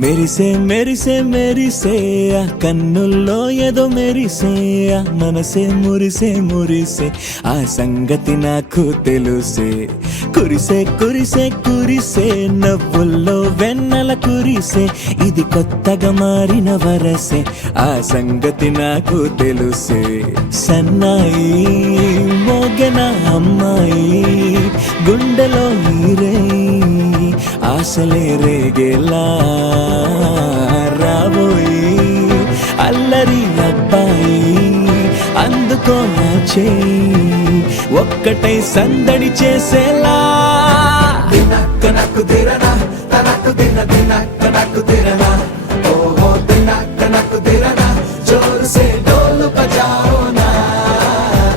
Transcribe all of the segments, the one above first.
మెరిసే మెరిసే మెరిసే ఆ కన్నుల్లో ఏదో మెరిసే ఆ మనసే మురిసే మురిసే ఆ సంగతి నాకు తెలుసే కురిసే కురిసే కురిసే నవ్వుల్లో వెన్నెల కురిసే ఇది కొత్తగా మారిన వరసే ఆ సంగతి నాకు తెలుసే సన్నాయి మోగన అమ్మాయి గుండెలో ఈరే ఆశలే రేగేలా రాబోయి అల్లరి అబ్బాయి అందుకో నా చేయి ఒక్కటై సందడి చేసేలా దినక్క నక్కు దిరనా తనకు దిన దినక్క నక్కు దిరనా ఓహో దినక్క నక్కు దిరనా జోరు సే డోలు బజాओ నా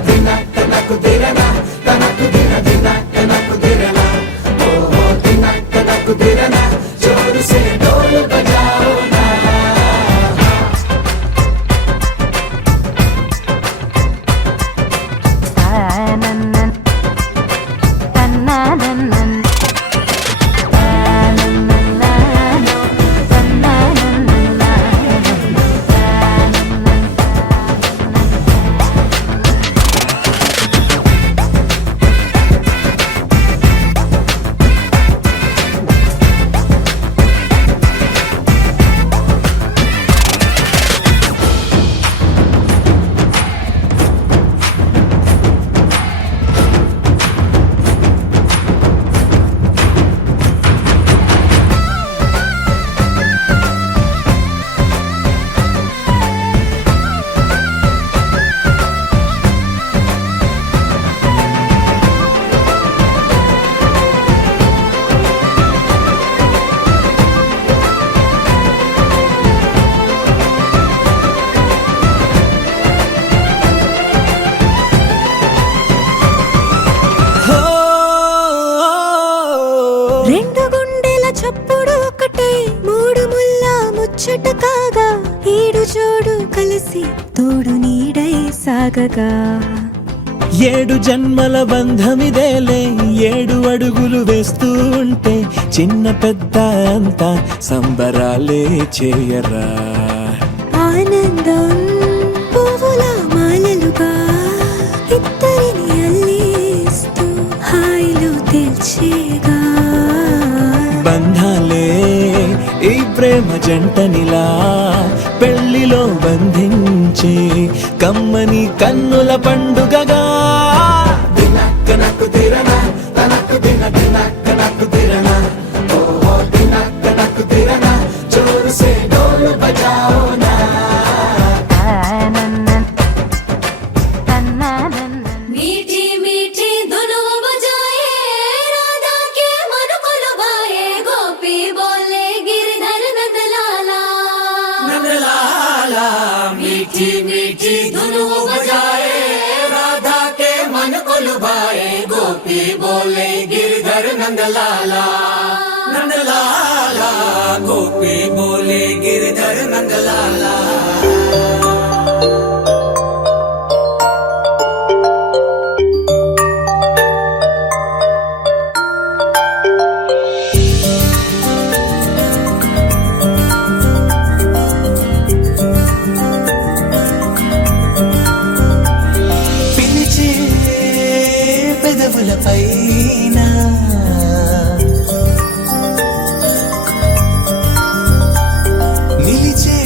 దినక్క నక్కు దిరనా తనకు దిన దినక్క నక్కు దిరనా ఓహో దినక్క నక్కు దిరనా జోరు సే డోలు బజాओ నా ముచ్చట కాగా ఏడు జోడు కలిసి తోడు నీడై సాగగా ఏడు జన్మల బంధమిదేలే ఏడు అడుగులు వేస్తూ ఉంటే చిన్న పెద్ద అంతా సంబరాలే చేయరా ఆనందం పువ్వుల మాలలుగా ఇద్దరిని అల్లేస్తూ హాయిలో తెల్చేగా బంధాలే ఈ ప్రేమ జంటనిలా పెళ్లిలో బంధించి కమ్మని కన్నుల పండుగగా దినక్క నక్కు దిరనా తనకు దిన దినక్క నక్కు దిరనా ఓహో దినక్క నక్కు దిరనా జోరు సే డోలు బజాओ నా मीठी मीठी धुनों बजाए राधा के मन को लुभाए गोपी बोले गिरधर नंदलाला नंदलाला मीठी मीठी धुनों बजाए राधा के मन को लुभाए गोपी बोले गिरधर नंदलाला नंदलाला गोपी बोले गिरधर नंदलाला పైన నిలిచే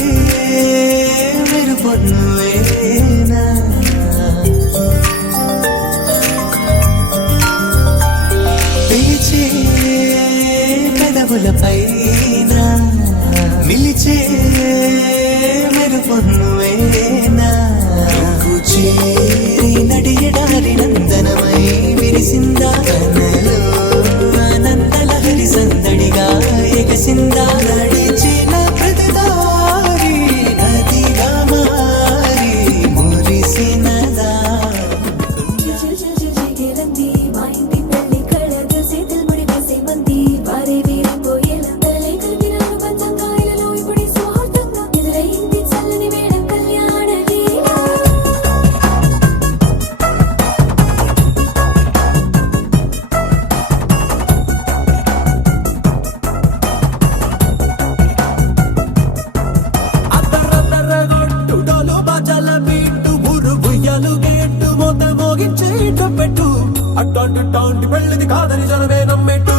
పెళ్ళిది కాదని జనమే నమ్మెట్టు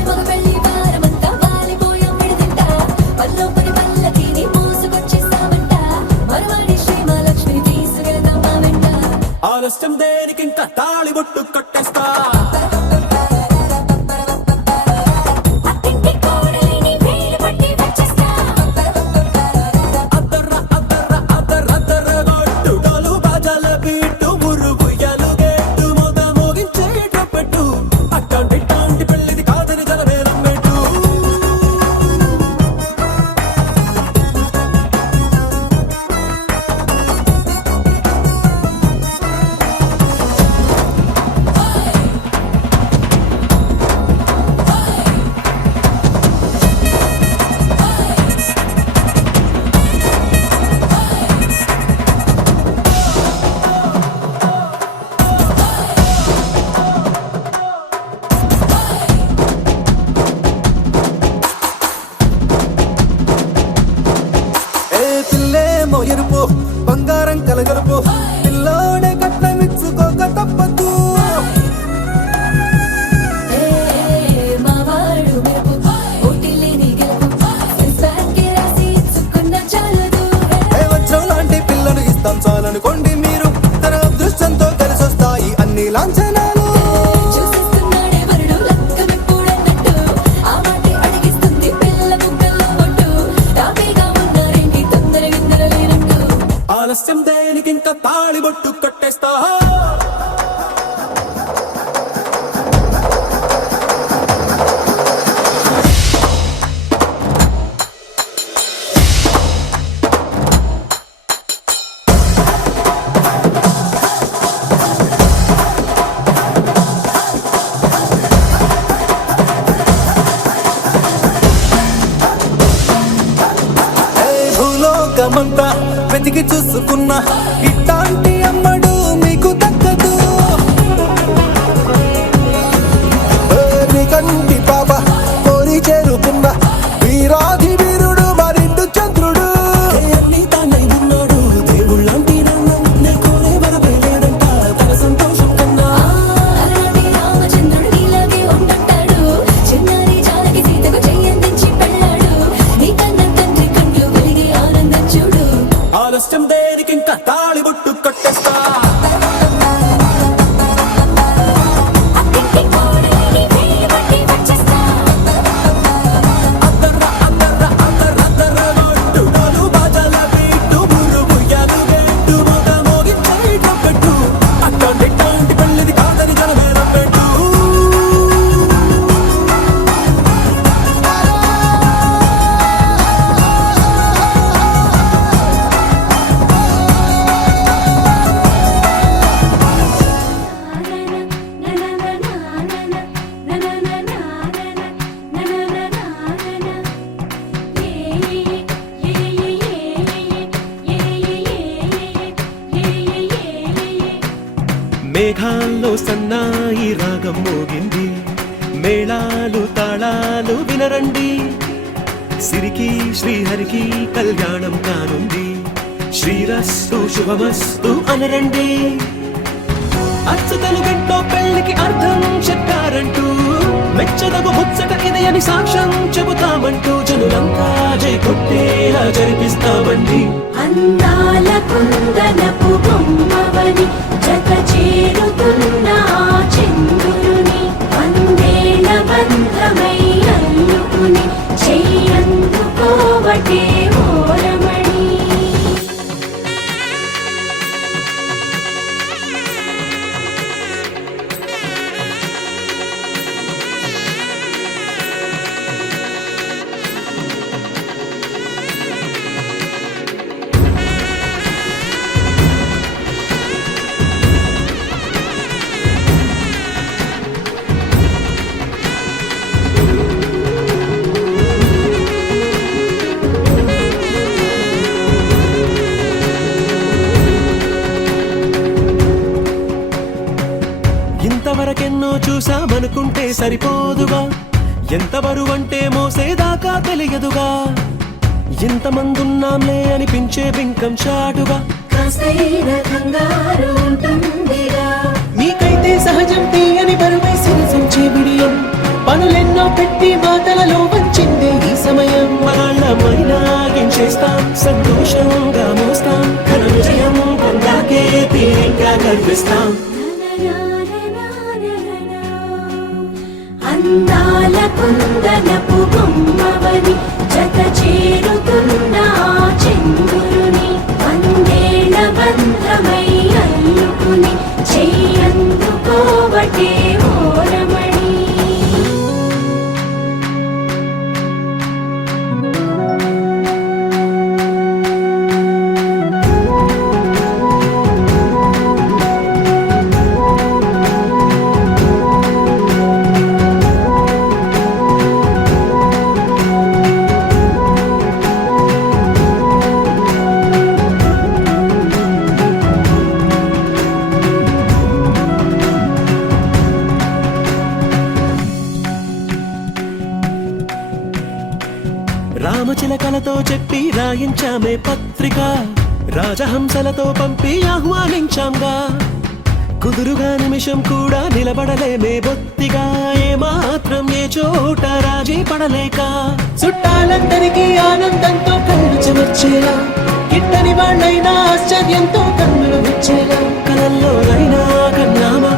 మగ పెళ్లి వారమంతా వాలిపోయాం విడిదింట పల్లోపలి పల్లకిని మోసుకొచ్చేస్తామంట మరవాడి శ్రీమహాలక్ష్మిని తీసుకెళ్దాం మా వెంట ఆలస్యం దేనికి ఇంకా తాళి బొట్టు కట్టేస్తా అత్తింటి కోడలిని వేలు పట్టి వచ్చేస్తా అద్దర్ర అద్దర్ర అద్దర్ర అద్దర్ర గొట్టు డోలు బాజాల బీటు మురుగు ఎలుగెట్టు మొద మోగించేటప్పుడు అట్టాంటి పెళ్ళిది కాదని జనమే నమ్మెట్టు ఏ పిల్లేమో ఎరుపు బంగారం కలగలుపు పిల్లోడే కట్నమిచ్చుకోక తప్పదు మా వాడు మెరుపు ఓటిల్లేని గెలుపు ఇన్స్టాగ్రామ్కి రాసి ఇచ్చుకున్న చాలదు ఏ వచ్చం లాంటి పిల్లను ఇస్తాం చాలనుకోండి మీరు తన అదృష్టంతో కలిసొస్తాయి అన్ని లాంఛనాలు చూసేస్తున్నాడే వరుడు లక్కమెప్పుడన్నట్టు ఆ మాటే అడిగిస్తుంది పిల్ల ముగ్గల్లో ఒట్టు టాపీగా ఉన్నారేంటి తొందర విందర లేనట్టు ఆలస్యం దేనికి ఇంకా తాళి బొట్టు కట్టేస్తా భూలోకమంతా వెతికి చూసుకున్నా ఇట్లాంటి అమ్మడు మీకు దక్కదు నీ కంటి పాప కోరి చేరుకున్న వీరాధి వీరుడు మరిండు చంద్రుడు అన్ని తానై ఉన్నాడు దేవుళ్ళంటి నన్ను నే కోరే వరమే లేడంట తన సంతోషం కన్నా అలాంటి రామచంద్రుడు నీలాగే ఉండంటాడు చిన్నారి జానకి సీతకు చెయ్యందించి పెళ్ళాడు నీ కన్న తండ్రి కండ్లు వెలిగి ఆనందం చూడు ఆలస్యం దేనికి ఇంకా తాళి బొట్టు కట్టేస్తా అత్తింటి కోడలిని వేలు పట్టి వచ్చేస్తా అద్దర్ర అద్దర్ర అద్దర్ర అద్దర్ర గొట్టు డోలు బాజాల బీటు మురుగు ఎలుగెట్టు మొద మోగించేటప్పుడు అట్టాంటి పెళ్ళిది కాదని జనమే నమ్మెట్టు మేఘాల్లో సన్నాయి రాగం మోగింది మేళాలు తాళాలు వినరండి సిరికి శ్రీహరికి కళ్యాణం కానుంది శ్రీరస్తు శుభమస్తు అనరండి అచ్చతలు గంటో పెళ్లికి అర్థం చెప్పారంటూ మెచ్చదగు ముచ్చట ఇది అని సాక్ష్యం చెబుతామంటూ జనులంతా జై కొట్టేలా జరిపిస్తామండి అందాల కుందనపు బొమ్మవని జత చేరుతున్న ఆ చంద్రుని వందేల బంధమై అల్లుకుని చెయ్యందుకోవటే ఓరమణి ఇంతవరకెన్నో చూసామనుకుంటే సరిపోదుగా ఎంత బరువంటే మోసేదాకా తెలియదుగా ఇంతమందున్నాంలే అనిపించే బింకం చాటుగా కాస్తైన కంగారు ఉంటుందిగా మీకైతే సహజం తీయని బరువై సిరసించే బిడియం పనులెన్నో పెట్టి మాటలలో వంచిందే ఈ సమయం వాళ్ళమైనా ఏం చేస్తాం సంతోషంగా మోస్తాం ఘన విజయం పొందాకే తీరిగ్గా కనిపిస్తాం అందాల కుందనపు బొమ్మవని జత చేరుతున్న ఆ చెంగురుని వందేళ్ల బంధమై అల్లుకుని చెయ్యందుకోవటే ఓరమణి రామచిలకలతో చెప్పి రాయించామే పత్రిక రాజహంసలతో పంపి ఆహ్వానించాంగా కుదురుగా నిమిషం కూడా నిలబడలేమే బొత్తిగా ఏమాత్రం ఏ చోట రాజీ పడలేక చుట్టాలందరికీ ఆనందంతో కళ్ళు చెమర్చేలా గిట్టని వాళ్ళైనా ఆశ్చర్యంతో కన్నులు వచ్చేలా కలల్లోనైనా కన్నామా